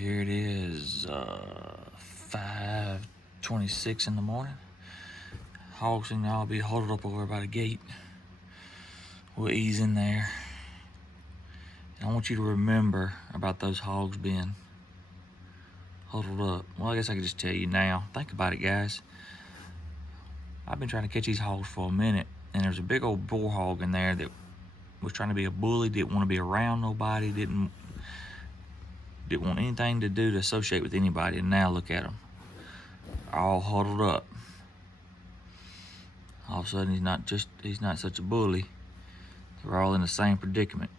Here it is, 5:26 in the morning. Hogs and I'll be huddled up over by the gate. We'll ease in there. And I want you to remember about those hogs being huddled up. Well, I guess I could just tell you now. Think about it, guys. I've been trying to catch these hogs for a minute, and there's a big old boar hog in there that was trying to be a bully, didn't want to be around nobody, didn't want anything to do to associate with anybody. And now look at them, all huddled up. All of a sudden he's not such a bully. We're all in the same predicament.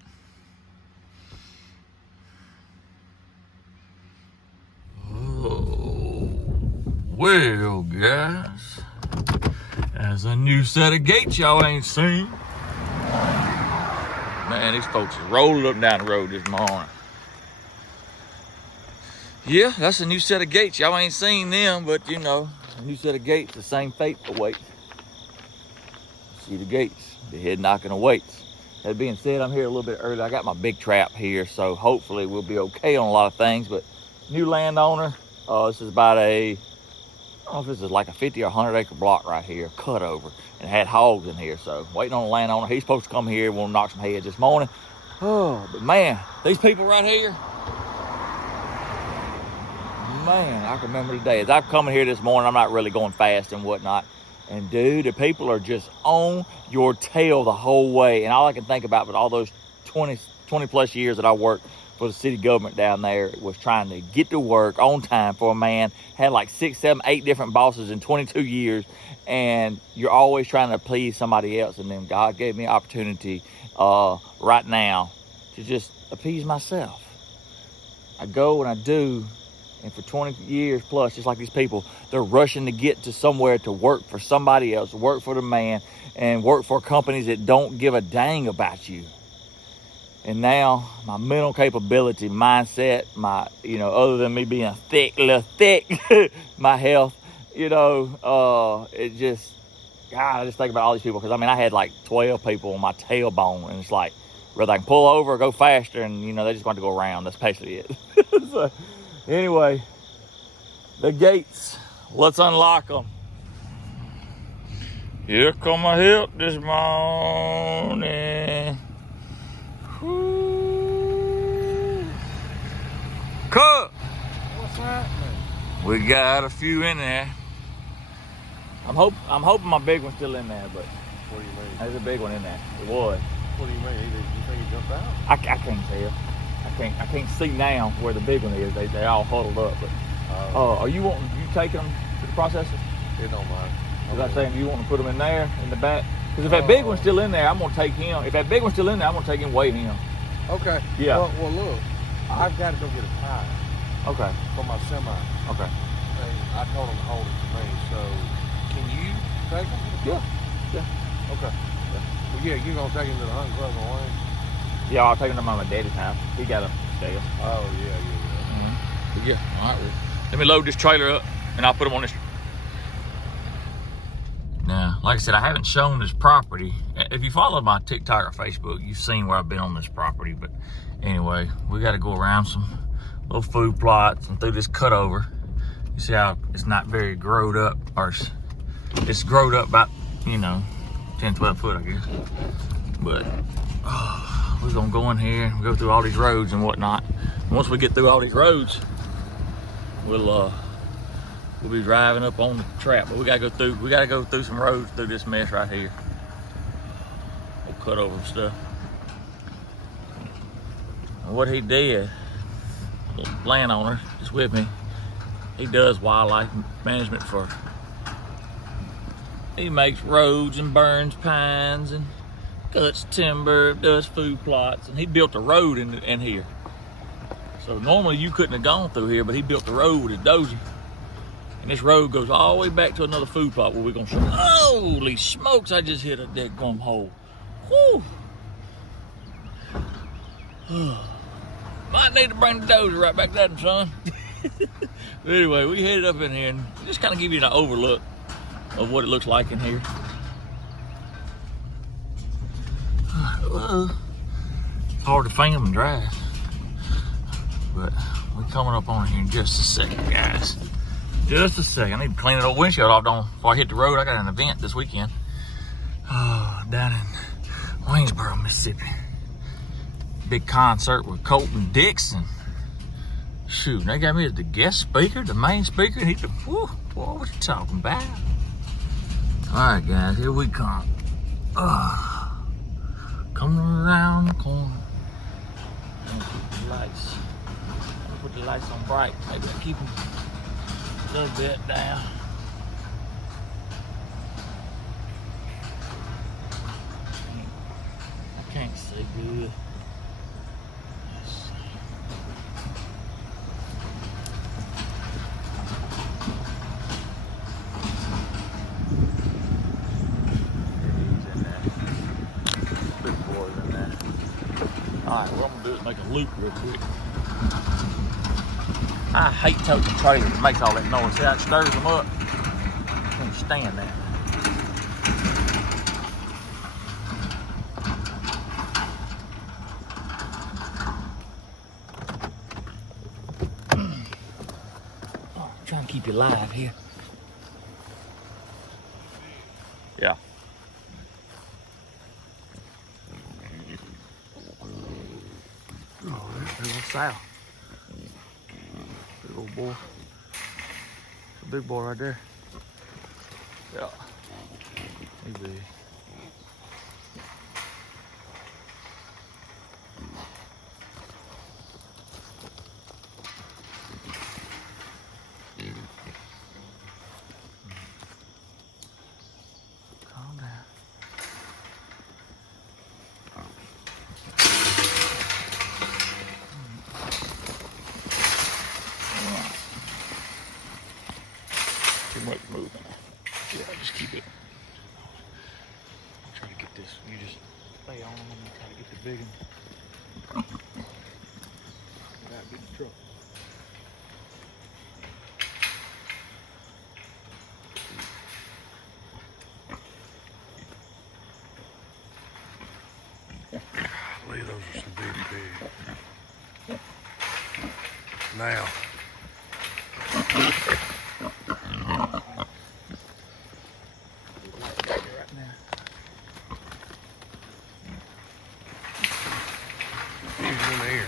Oh, well, guys, there's a new set of gates y'all ain't seen. Man, these folks are rolling up and down the road this morning. Yeah, that's a new set of gates. Y'all ain't seen them, but you know, a new set of gates, the same fate awaits. See the gates, the head knocking awaits. That being said, I'm here a little bit early. I got my big trap here, so hopefully we'll be okay on a lot of things. But new landowner, this is about I don't know if this is like a 50 or 100 acre block right here, cut over, and had hogs in here. So waiting on the landowner. He's supposed to come here, want to knock some heads this morning. Oh, but man, these people right here, man, I can remember the day. As I've come in here this morning, I'm not really going fast and whatnot. And dude, the people are just on your tail the whole way. And all I can think about with all those 20 plus years that I worked for the city government down there was trying to get to work on time for a man. Had like 6, 7, 8 different bosses in 22 years. And you're always trying to please somebody else. And then God gave me an opportunity right now to just appease myself. I go and I do. And for 20 years plus, just like these people, they're rushing to get to somewhere to work for somebody else, work for the man, and work for companies that don't give a dang about you. And now my mental capability, mindset, my, other than me being little thick, my health, it just, God, I just think about all these people. Because, I had like 12 people on my tailbone. And it's like, whether I can pull over or go faster, and, they just want to go around. That's basically it. So, anyway, the gates, let's unlock them. Here come my help this morning. Woo. Cut. What's happening? We got a few in there. I'm hoping my big one's still in there, but What do you mean? there's a big one in there. It was. What do you mean? You think he jumped out? I can't tell. I can't see now where the big one is. They all huddled up. But are you taking them to the processor? It don't matter. Is that saying you want to put them in there in the back? Because if that big one's still in there, I'm gonna take him. If that big one's still in there, I'm gonna take him, weigh him. Okay. Yeah. Well, look, I've got to go get a tire. Okay. For my semi. Okay. And I told him to hold it for me. So, can you take him? Yeah. Okay. Well, yeah, you're gonna take him to the hunting club on Wayne? Yeah, I'll take him to my daddy's house. He got a scale. Oh yeah. Mm-hmm. But yeah. All right. Well, let me load this trailer up, and I'll put him on this. Now, like I said, I haven't shown this property. If you follow my TikTok or Facebook, you've seen where I've been on this property. But anyway, we got to go around some little food plots and through this cutover. You see how it's not very growed up, or it's growed up about 10, 12 foot, I guess. But we're gonna go in here and go through all these roads and whatnot. And once we get through all these roads, we'll be driving up on the trap. But we gotta go through some roads through this mess right here. We'll cut over stuff. And what he did, the landowner is with me. He does wildlife management he makes roads and burns pines and cuts timber, does food plots, and he built a road in here. So normally you couldn't have gone through here, but he built the road with his dozer. And this road goes all the way back to another food plot where we're gonna show. Holy smokes, I just hit a dead gum hole. Whew. Might need to bring the dozer right back there, son. But anyway, we headed up in here and just kind of give you an overlook of what it looks like in here. It's hard to film and drive, but We're coming up on here in just a second, guys. Just a second. I need to clean that old windshield off before I hit the road. I got an event this weekend. Down in Waynesboro, Mississippi. Big concert with Colton Dixon. Shoot, they got me as the guest speaker, the main speaker. And whew, boy, what you talking about? All right, guys, here we come. Coming around the corner. Put the lights. Put the lights on bright. Maybe I'll keep them a little bit down. I can't see good. Let's see. He's in there. Big boy's in there. All right, what I'm gonna do is make a loop real quick. I hate toting trailers. It makes all that noise. See how it stirs them up? I can't stand that. Oh, I'm trying to keep you live here. Yeah. Oh, there's a sow. Big old boy. A big boy right there. Yeah. He's big. Calm down. Too much movement. Yeah, just keep it. Try to get this. You just stay on them and try to get the big one. Without getting in trouble. Golly, those are some big pigs. Now. He's in the air.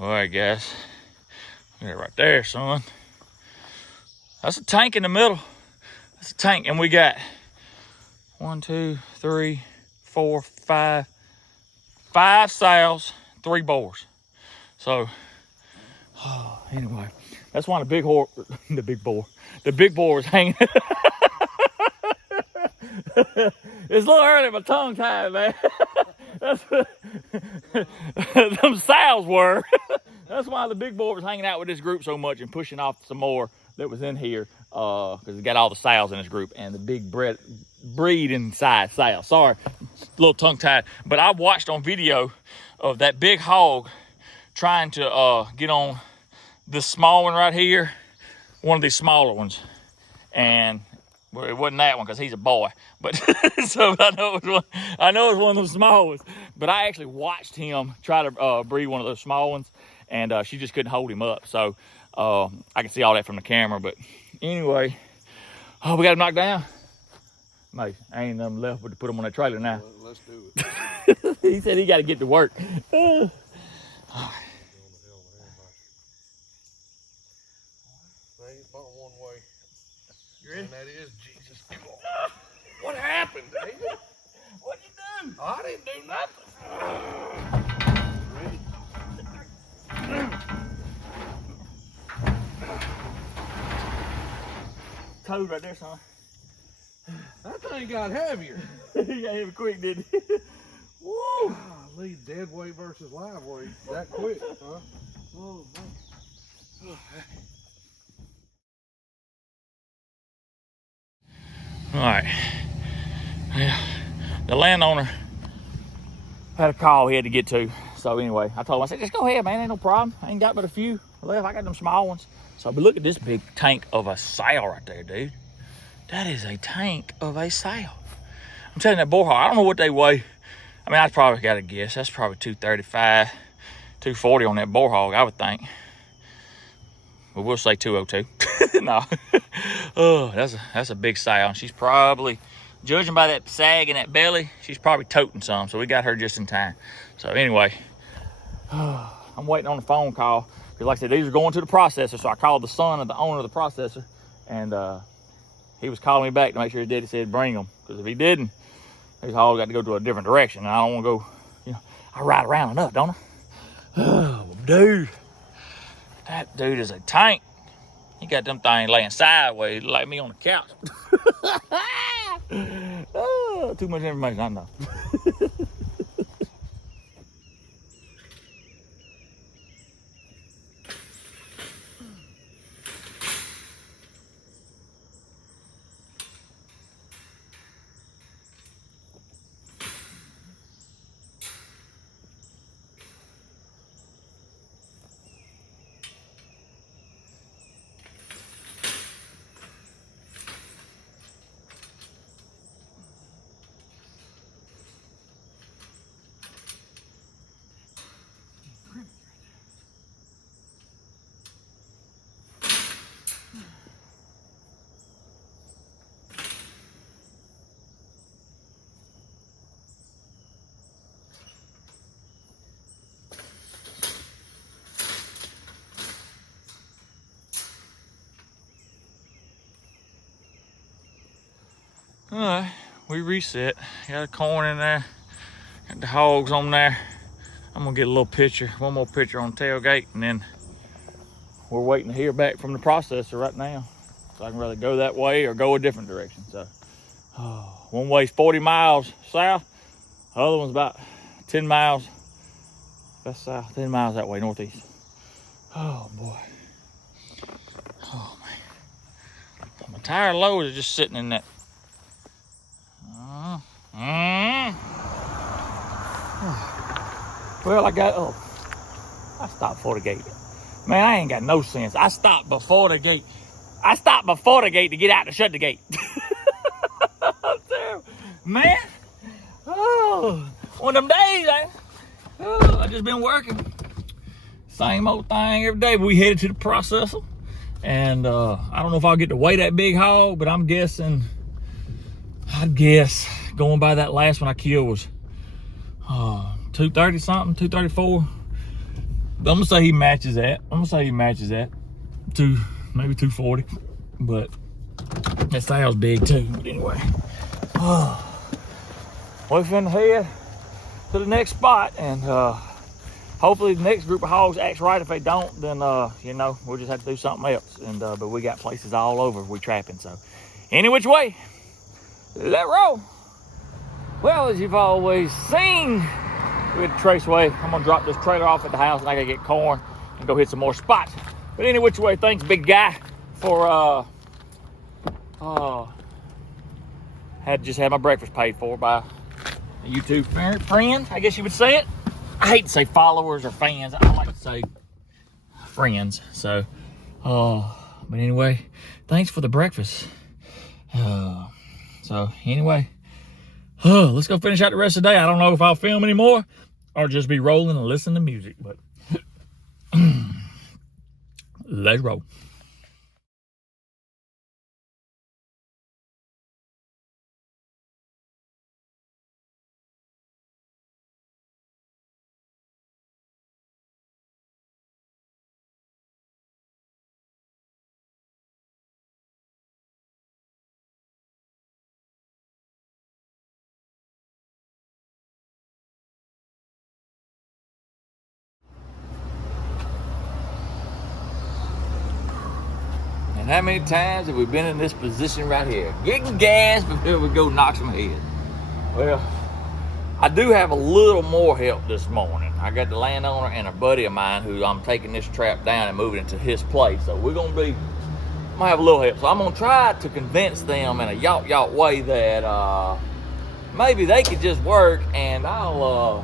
All right, guys. Look at it right there, son. That's a tank in the middle. That's a tank, and we got 1, 2, 3, 4, 5 sows, 3 boars. So, anyway, that's why the big boar was hanging. It's a little early, my tongue tied, man. That's them sows were. That's why the big boy was hanging out with this group so much and pushing off some more that was in here, because he got all the sows in his group and the big breed inside sows. Sorry, a little tongue tied. But I watched on video of that big hog trying to get on this small one right here, one of these smaller ones, and well, it wasn't that one because he's a boy, but so I know it was one of those small ones. But I actually watched him try to breed one of those small ones, and she just couldn't hold him up. So I can see all that from the camera. But anyway, we got him knocked down. Mate, I ain't nothing left but to put him on that trailer now. Well, let's do it. He said he got to get to work. He's about one way. You ready? And that is Jesus. What happened, David? What'd you do? I didn't do nothing. Ready? Toad right there, son. That thing got heavier. He got heavy quick, didn't he? Woo! Golly, dead weight versus live weight. That quick, huh? Oh, man. All right. Yeah, the landowner had a call he had to get to, so So anyway, I told him, I said, just go ahead, man, ain't no problem. I ain't got but a few left. I got them small ones. So, but look at this big tank of a sow right there, dude. That is a tank of a sow. I'm telling you, that boar hog, I don't know what they weigh. I mean, I probably got to guess. That's probably 235, 240 on that boar hog, I would think. But we'll say 202. No. Oh, that's a big sow. She's probably, judging by that sag in that belly, she's probably toting some. So we got her just in time. So anyway, I'm waiting on the phone call. Because like I said, these are going to the processor. So I called the son of the owner of the processor. And he was calling me back to make sure his daddy said bring them. Because if he didn't, these hogs got to go to a different direction. And I don't want to go, you know, I ride around enough, don't I? Oh, dude. That dude is a tank. He got them things laying sideways like me on the couch. Oh, too much information, I know. All right, we reset. Got a corn in there. Got the hogs on there. I'm gonna get a little picture, one more picture on the tailgate, and then we're waiting to hear back from the processor right now. So I can rather go that way or go a different direction. So one way's 40 miles south. The other one's about 10 miles. That's south, 10 miles that way, northeast. Oh boy. Oh man. My tire loads are just sitting in that. Well, I stopped before the gate. Man, I ain't got no sense. I stopped before the gate. I stopped before the gate to get out to shut the gate. I'm terrible. Man, oh, one of them days, I just been working. Same old thing every day. We headed to the processor. And I don't know if I'll get to weigh that big hog, but I'm guessing, I'd guess going by that last one I killed was 230 something, 234. I'm gonna say he matches that. Maybe 240. But that sow's big too. But anyway, we're finna head to the next spot, and hopefully the next group of hogs acts right. If they don't, then you know, we'll just have to do something else. And but we got places all over we trapping. So any which way, let roll. Well, as you've always seen with Traceway, I'm gonna drop this trailer off at the house and I gotta get corn and go hit some more spots. But any which way, thanks big guy for had just had my breakfast paid for by a YouTube friend, I guess you would say it. I hate to say followers or fans, I like to say friends. So but anyway, thanks for the breakfast. So anyway, let's go finish out the rest of the day. I don't know if I'll film anymore or just be rolling and listen to music, but let's roll. And how many times have we been in this position right here? Getting gas before we go knock some heads. Well, I do have a little more help this morning. I got the landowner and a buddy of mine who I'm taking this trap down and moving it to his place. So we're gonna have a little help. So I'm gonna try to convince them in a yacht way that maybe they could just work, and I'll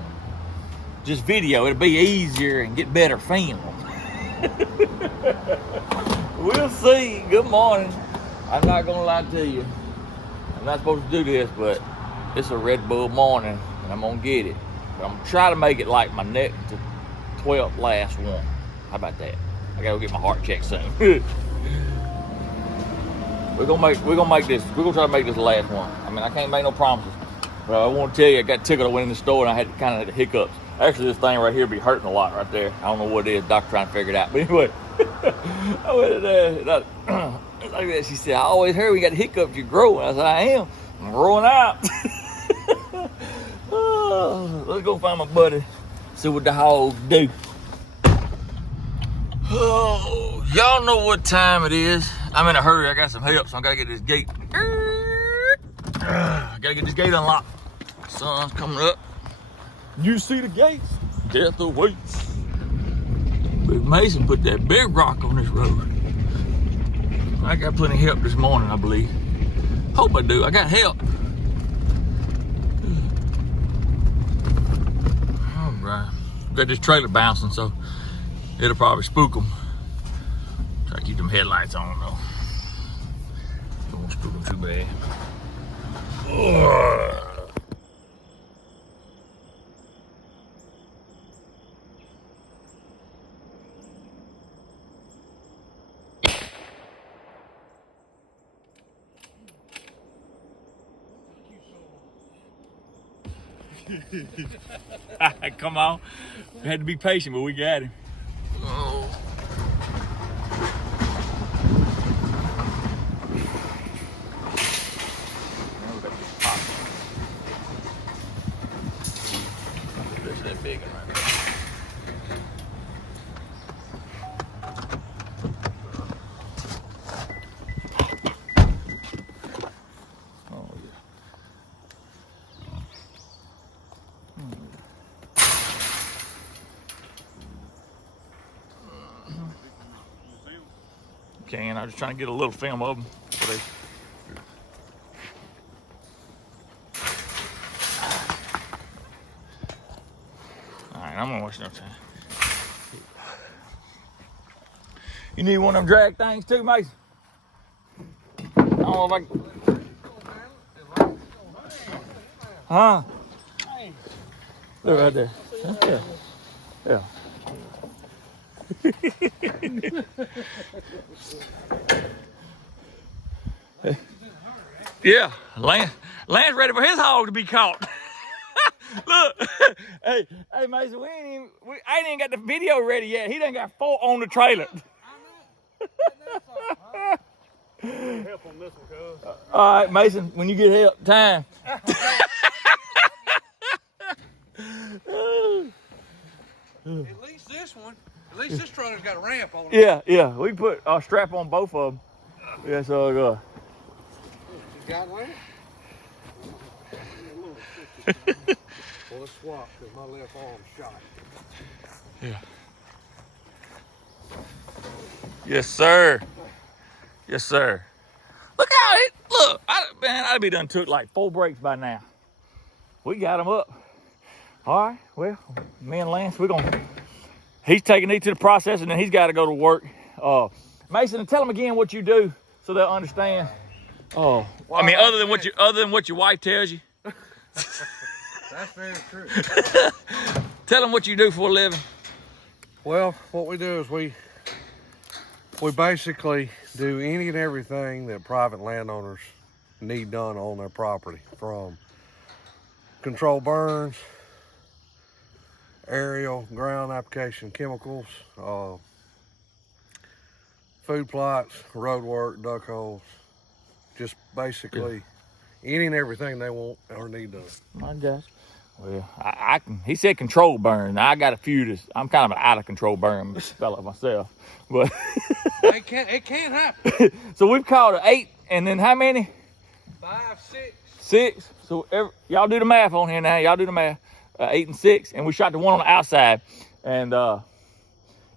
just video. It'll be easier and get better film. We'll see. Good morning. I'm not gonna lie to you. I'm not supposed to do this, but it's a Red Bull morning and I'm gonna get it. But I'm gonna try to make it like my next to 12th last one. How about that? I gotta go get my heart checked soon. We're gonna make this. We're gonna try to make this the last one. I mean, I can't make no promises, but I want to tell you, I got tickled. I went in the store and I had kind of the hiccups. Actually, this thing right here be hurting a lot right there. I don't know what it is. Doctor trying to figure it out. But anyway, I went in there. Like that. She said, "I always heard we got hiccups. You grow." I said, "I am. I'm growing out." Oh, let's go find my buddy. See what the hogs do. Oh, y'all know what time it is. I'm in a hurry. I got some help, so I gotta get this gate. I gotta get this gate unlocked. Sun's coming up. You see the gates? Death awaits. Big Mason put that big rock on this road. I got plenty of help this morning, I believe. Hope I do. I got help. All right. Got this trailer bouncing, so it'll probably spook them. Try to keep them headlights on though. Don't want to spook them too bad. Ugh. Come on. We had to be patient, but we got him. Oh. There's that big one right there. Oh, yeah. Can I'm just trying to get a little film of them. All right, I'm gonna waste no time. You need one of them drag things too, Mason? I don't know if I can. Huh? Look right there. Yeah. Yeah, Lance ready for his hog to be caught. Look, hey, Mason, I ain't even got the video ready yet. He done got 4 on the trailer. Help on this one, cuz. All right, Mason, when you get help, time. At least this one. At least this trailer's got a ramp on it. Yeah, we put a strap on both of them. Yeah, so You got one? Well, let's swap because my left arm's shot. Yeah. Yes, sir. Yes, sir. Look out! Look, man, I'd be done took like 4 breaks by now. We got him up. All right. Well, me and Lance, he's taking these to the processor, and then he's got to go to work. Mason, tell them again what you do so they'll understand. Oh, well, I mean, other than what your wife tells you. That's very true. Tell them what you do for a living. Well, what we do is we basically do any and everything that private landowners need done on their property, from control burns, aerial ground application chemicals, food plots, road work, duck holes, just basically any and everything they want or need done. I guess. Well, I can. He said control burn. Now, I got a few. I'm kind of an out of control burn fella myself, but it can't happen. So we've caught 8, and then how many? 5, 6. 6. So y'all do the math on here now. Y'all do the math. 8 and 6, and we shot the one on the outside. And y'all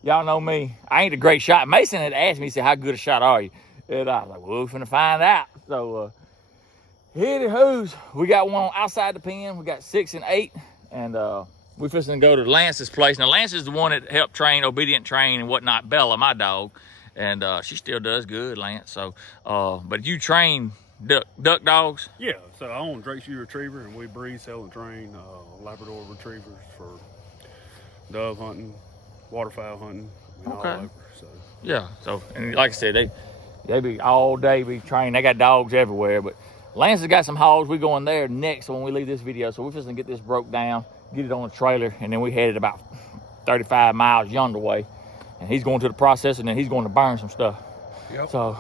know me. I ain't a great shot. Mason had asked me. He said, "How good a shot are you?" And I was like, "Well, we're finna find out." So. Hitty hoos, we got one on outside the pen. We got 6 and 8, and we fixing to go to Lance's place. Now, Lance is the one that helped train, obedient train and whatnot, Bella, my dog. And she still does good, Lance. So, but you train duck dogs? Yeah, so I own Drake Shoe Retriever, and we breed, sell, and train Labrador Retrievers for dove hunting, waterfowl hunting, and Okay. all over. So Yeah. So, and like I said, they be all day be trained. They got dogs everywhere. But Lance has got some hogs. We going there next when we leave this video. So we're just gonna get this broke down, get it on the trailer, and then we headed about 35 miles yonder way. And he's going to the processor, and then he's going to burn some stuff. Yep. So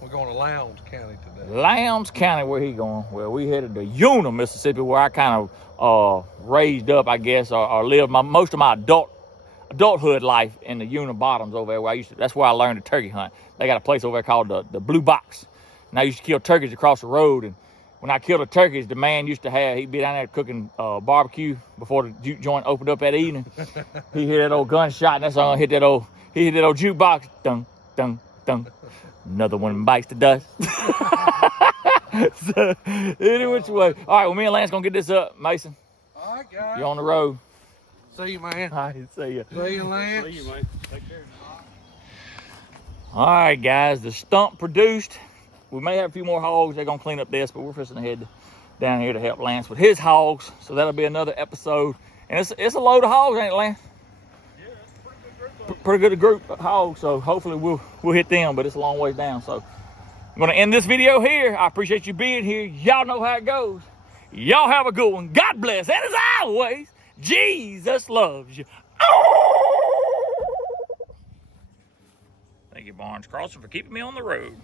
We're going to Lowndes County today. Lowndes County, where he going? Well, we headed to Una, Mississippi, where I kind of raised up, I guess, or lived most of my adulthood life in the Una Bottoms over there, where that's where I learned to turkey hunt. They got a place over there called the Blue Box. And I used to kill turkeys across the road. And when I killed the turkeys, the man used to he'd be down there cooking barbecue before the juke joint opened up that evening. He hit that old gunshot, and that's all he hit that old jukebox. Dun, dun, dun. Another one bites the dust. So, any which way. All right, well, me and Lance gonna get this up. Mason, All right, guys. you on the road. See you, man. All right, see ya. See you, Lance. see you, man. Take care. All right, guys, the stump produced. We may have a few more hogs. They're gonna clean up this, but we're fixing to head down here to help Lance with his hogs. So that'll be another episode. And it's a load of hogs, ain't it, Lance? Yeah, that's a pretty good group. Pretty good group of hogs. So hopefully we'll hit them, but it's a long ways down. So I'm gonna end this video here. I appreciate you being here. Y'all know how it goes. Y'all have a good one. God bless. And as always, Jesus loves you. Thank you, Barnes Crossing, for keeping me on the road.